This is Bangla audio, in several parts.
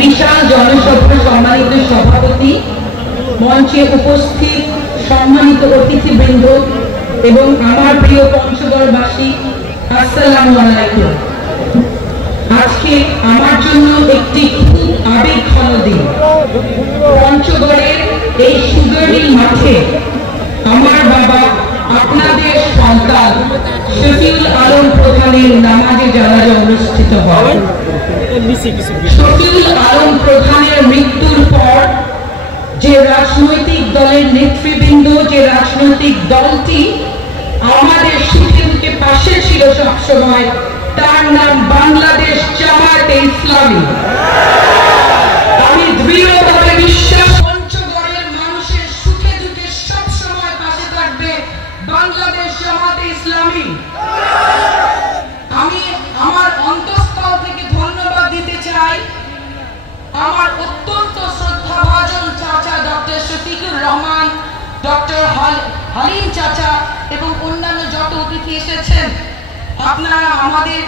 বিশাল জনসভার সম্মানিত সভাপতি, মঞ্চে উপস্থিত সম্মানিত অতিথিবৃন্দ এবং আমার প্রিয় পঞ্চগড়বাসী, আসসালামু আলাইকুম। আজকে আমার জন্য একটি খুব আবেগঘন দিন। পঞ্চগড়ের এই সুগরিল মাঠে আমার বাবা, আপনাদের সন্তান শফিউল আলম প্রধানের নামাজে জানাজা অনুষ্ঠিত হয়। শফিউল আলম প্রধানের মৃত্যুর পর যে রাজনৈতিক দলের নেতৃবৃন্দ, যে রাজনৈতিক দলটি আমাদের সুখে দুঃখে পাশে ছিল সবসময়, তার নাম বাংলাদেশ জামায়াতে ইসলামী। আমি দৃঢ়ভাবে বিশ্বাস, পঞ্চগড়ের মানুষের সুখে দুঃখে সবসময় পাশে থাকবে বাংলাদেশ জামায়াতে ইসলামী। আমি আমার অন্তঃস্থল থেকে ধন্যবাদ দিতে চাই আমার অত্যন্ত শ্রদ্ধাভাজন চাচা ডক্টর শফিকুর রহমান, ডক্টর হালিম চাচা এবং অন্যান্য যত অতিথি এসেছেন, আপনারা আমাদের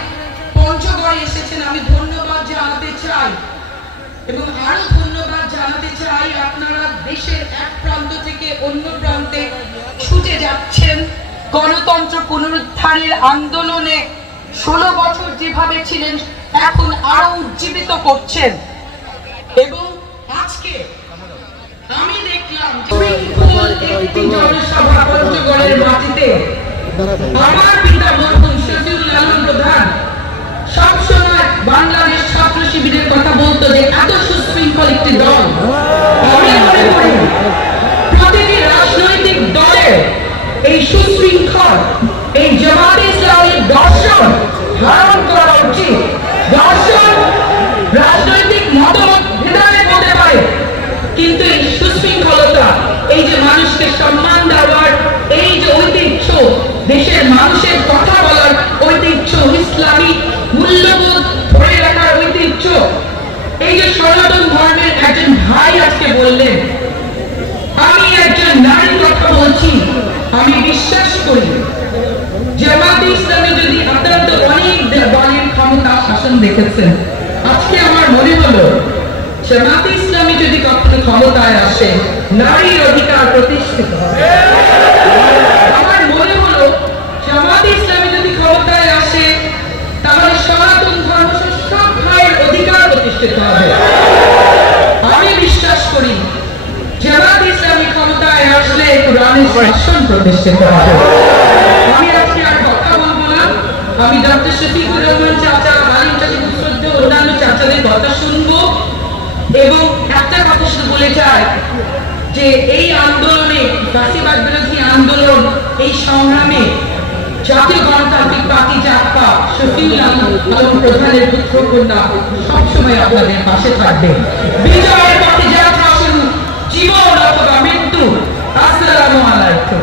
পঞ্চগড়ে এসেছেন, আমি ধন্যবাদ জানাতে চাই। এবং আরো ধন্যবাদ জানাতে চাই, আপনারা দেশের এক প্রান্ত থেকে অন্য প্রান্তে ছুটে যাচ্ছেন গণতন্ত্র পুনরুদ্ধারের আন্দোলনে। 16 বছর যেভাবে ছিলেন এখন আরো উজ্জীবিত করছেন। এবং আজকে আমি দেখলাম একটি জনসভা পঞ্চগড়ের মাটিতে আমার পিতা মরহুম শফিউল আলম প্রধান সবসময় বাংলাদেশ ছাত্র শিবিরের কথা বলতো যে এত সুশৃঙ্খল একটি দল। আমি মনে করি প্রতিটি রাজনৈতিক দলের এই সুশৃঙ্খল এই জামায়াতে ইসলামীর দর্শন ধারণ করা উচিত। দর্শন রাজনৈতিক মতামত ভেদাভেদ হতে পারে, কিন্তু এই সুশৃঙ্খলতা, এই যে মানুষকে সম্মান দেওয়ার এই যে ঐতিহ্য, দেশের মানুষের কথা বলার ঐতিহ্য, ইসলামী মূল্যবোধ ধরে রাখার ঐতিহ্য, এই যে সনাতন ধর্মের একজন ভাই আজকে বললেন, আমি একজন নারীর কথা বলছি, আমি বিশ্বাস করি জামায়াতে ইসলামী যদি অত্যন্ত অনেক দলের ক্ষমতা শাসন দেখেছেন, আজকে আমার মনে হলো জামায়াতে ইসলামী যদি কখনো ক্ষমতায় আসে নারীর অধিকার প্রতিষ্ঠিত হবে। আমার মনে হলো জামায়াতে ইসলামী যদি ক্ষমতায় আসে তাহলে সনাতন ধর্ম সব ভাইয়ের অধিকার প্রতিষ্ঠিত হবে। আমি বিশ্বাস করি জামায়াতে ইসলামী ক্ষমতায় আসলে কোরআনের শাসন প্রতিষ্ঠিত হবে। আমি আজকে আর কথা বলবো না, আমি ডক্টর শফিকুর রহমান চাচা, হালিম চাচা, অন্যান্য চাচাদের কথা শুনবো এবং একটা কথা শুধু বলে যায় যে এই আন্দোলনে, ফ্যাসিবাদ বিরোধী আন্দোলন, এই সংগ্রামে জাতীয় গণতান্ত্রিক পার্টি জাগপা শফিউল আলম প্রধানের পুত্র কন্যা সবসময় আপনাদের পাশে থাকবে। বিজয়ের পথে যাত্রা শুরু, জীবন অথবা মৃত্যু। আসসালামু আলাইকুম।